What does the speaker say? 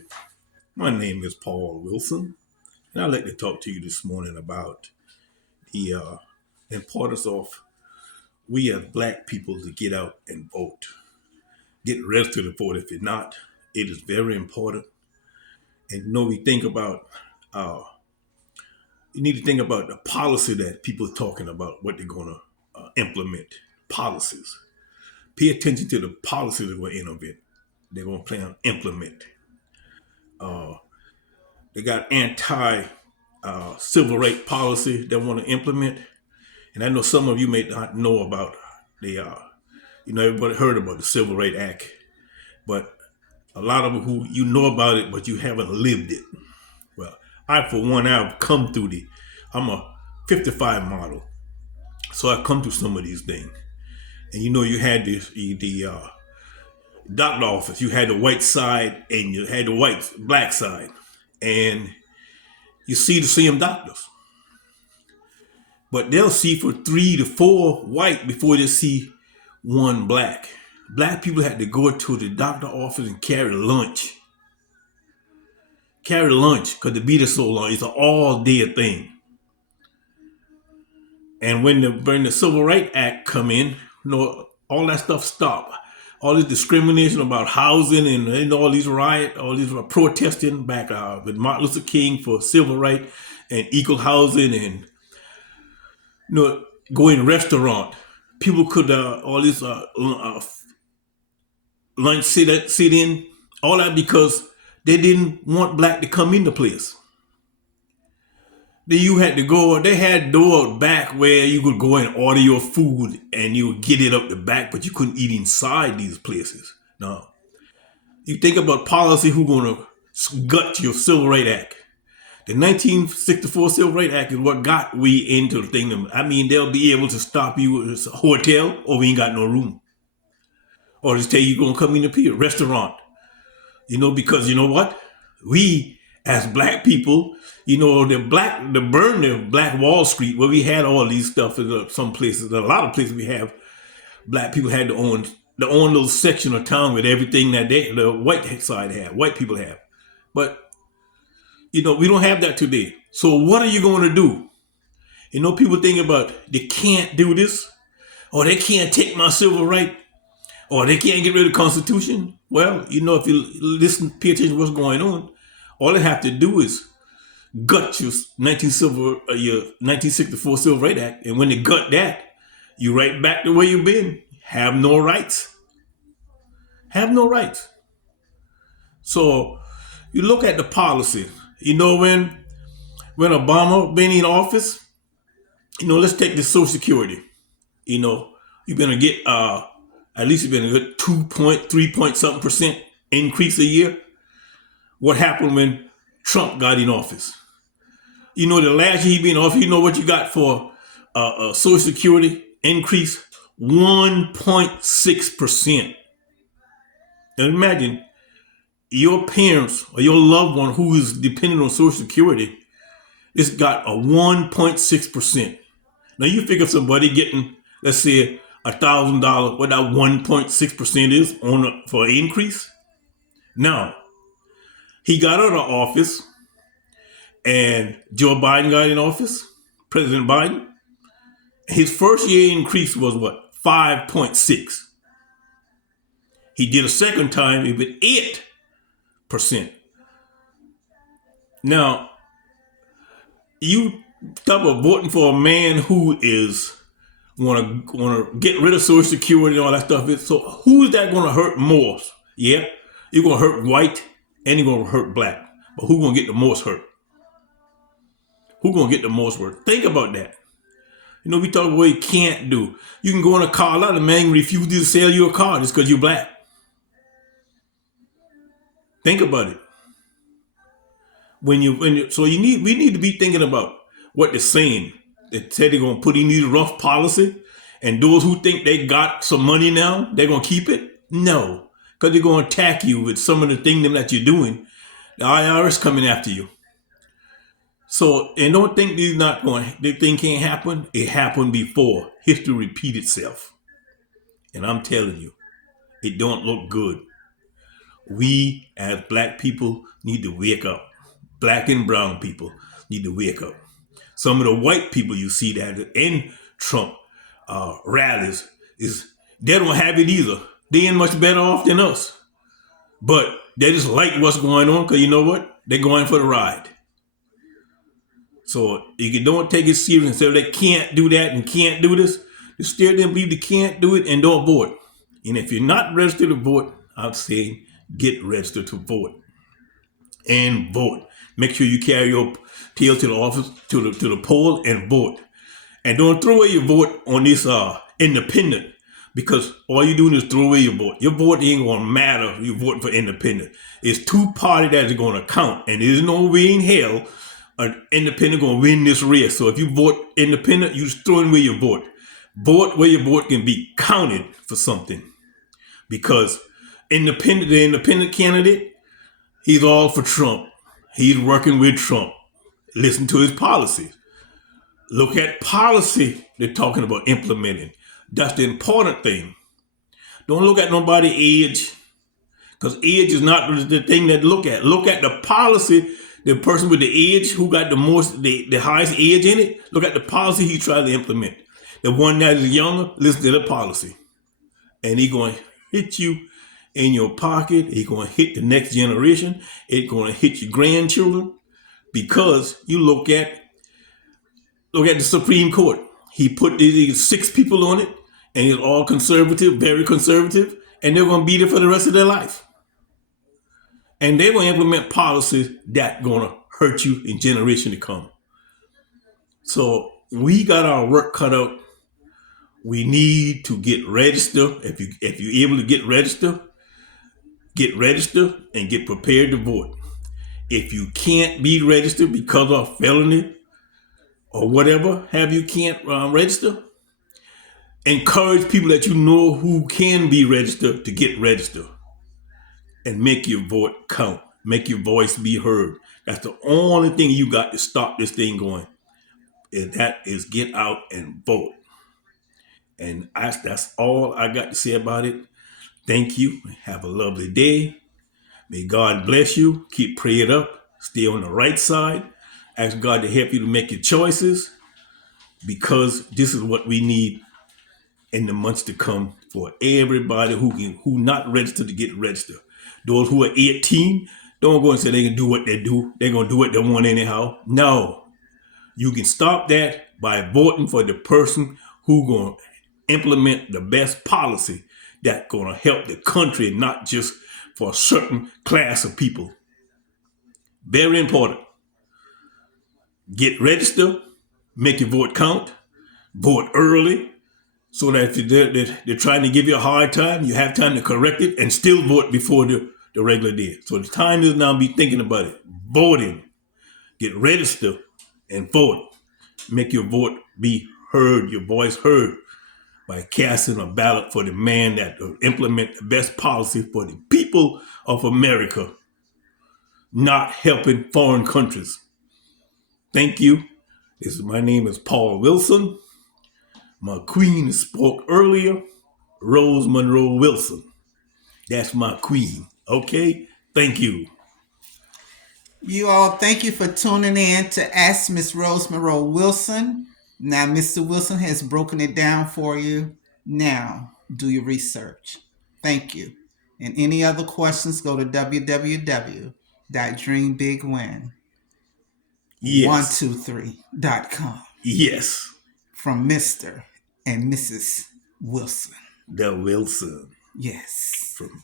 morning. My name is Paul Wilson, and I'd like to talk to you this morning about the importance of we as black people to get out and vote. Get registered to vote. If you're not, it is very important. And we think about, uh, you need to think about the policy that people are talking about, what they're going to implement. Policies. Pay attention to the policies they're going to innovate. They're going to plan on implement. They got anti civil rights policy they want to implement. And I know some of you may not know about the, everybody heard about the Civil Rights Act, but a lot of them who you know about it, but you haven't lived it. Well, I, for one, I've come through I'm a 55 model, so I've come through some of these things. And you had the doctor office, you had the white side and you had the black side. And you see the same doctors. But they'll see for 3 to 4 white before they see one black. Black people had to go to the doctor office and carry lunch. Carry lunch because the beat is so long. It's an all-day thing. And when the Civil Rights Act come in, all that stuff stopped. All this discrimination about housing and all these riots, all these protesting back with Martin Luther King for civil rights and equal housing and go in restaurant. People could all this lunch sit in, all that because they didn't want black to come in the place. Then you had to go, they had door back where you could go and order your food and you would get it up the back, but you couldn't eat inside these places. Now, you think about policy who's going to gut your Civil Rights Act. The 1964 Civil Rights Act is what got we into the thing. I mean, they'll be able to stop you at a hotel or we ain't got no room. Or just tell you you're going to come in a restaurant. Because you know what? We, as black people, they burned the Black Wall Street where we had all these stuff in some places. A lot of places we have black people had to own those section of town with everything that the white side have, white people have. But we don't have that today. So what are you going to do? People think about they can't do this, or they can't take my civil right, or they can't get rid of the Constitution. Well, if you listen, pay attention to what's going on, all they have to do is gut your 1964 Civil Rights Act, and when they gut that, you right back to where you've been. Have no rights. Have no rights. So you look at the policy. When Obama been in office, let's take the Social Security. You're gonna get at least you're gonna get 2.3 something% increase a year. What happened when Trump got in office? The last year he been in office, what you got for Social Security increase? 1.6%. Now imagine your parents or your loved one who is dependent on Social Security, it's got a 1.6%. Now you figure somebody getting, let's say, $1,000, what that 1.6% is for an increase. Now, he got out of office and Joe Biden got in office, President Biden. His first year increase was what? 5.6. He did a second time, it was 8%. Now, you talk about voting for a man who is want to get rid of Social Security and all that stuff. So who is that going to hurt most? Yeah, you're going to hurt white and you're going to hurt black. But who's going to get the most hurt? Who's going to get the most hurt? Think about that. We talk about what you can't do. You can go in a car. A lot of men refuse to sell you a car just because you're black. Think about it. We need to be thinking about what they're saying. They said they're going to put in these rough policy, and those who think they got some money now, they're going to keep it? No, because they're going to attack you with some of the things that you're doing. The IRS coming after you. So, and don't think they think can't happen. It happened before. History repeat itself. And I'm telling you, it don't look good. we as black people need to wake up. Black and brown people need to wake up. Some of the white people you see that in Trump rallies is they don't have it either. They ain't much better off than us, but they just like what's going on because you know what? They're going for the ride. So if you don't take it serious and say they can't do that and can't do this, you still didn't believe they can't do it and don't vote. And if you're not registered to vote, I'm saying get registered to vote and vote. Make sure you carry your tail to the office, to the poll and vote. And don't throw away your vote on this independent, because all you're doing is throw away your vote. Your vote ain't gonna matter. You're voting for independent. It's two parties that are gonna count, and there's no way in hell an independent gonna win this race. So if you vote independent, you just throwing away your vote. Vote where your vote can be counted for something, because the independent candidate, he's all for Trump. He's working with Trump. Listen to his policies. Look at policy they're talking about implementing. That's the important thing. Don't look at nobody's age, because age is not the thing that look at. Look at the policy, the person with the age who got the highest age in it. Look at the policy he tried to implement. The one that is younger, listen to the policy. And he's going to hit you in your pocket. He's going to hit the next generation. It's going to hit your grandchildren, because you look at the Supreme Court. He put these 6 people on it, and it's all conservative, very conservative, and they're going to be there for the rest of their life. And they're going to implement policies that going to hurt you in generation to come. So we got our work cut out. We need to get registered. If you're able to get registered and get prepared to vote. If you can't be registered because of felony or whatever, you can't register, encourage people that you know who can be registered to get registered and make your vote count. Make your voice be heard. That's the only thing you got to stop this thing going. And that is get out and vote. And that's all I got to say about it. Thank you. Have a lovely day. May God bless you. Keep praying up. Stay on the right side. Ask God to help you to make your choices, because this is what we need in the months to come for everybody who not registered to get registered. Those who are 18, don't go and say they can do what they do. They're going to do what they want anyhow. No. You can stop that by voting for the person who going to implement the best policy that's going to help the country, not just for a certain class of people. Very important. Get registered, make your vote count, vote early, so that if they're trying to give you a hard time, you have time to correct it and still vote before the regular day. So the time is now, be thinking about it. Voting. Get registered and vote. Make your vote be heard, your voice heard, by casting a ballot for the man that will implement the best policy for the people of America, not helping foreign countries. Thank you. My name is Paul Wilson. My queen spoke earlier, Rose Monroe Wilson. That's my queen. Okay? Thank you. You all, thank you for tuning in to Ask Miss Rose Monroe Wilson. Now, Mr. Wilson has broken it down for you. Now, do your research. Thank you. And any other questions, go to www.dreambigwin123.com. Yes. From Mr. and Mrs. Wilson. The Wilson. Yes. From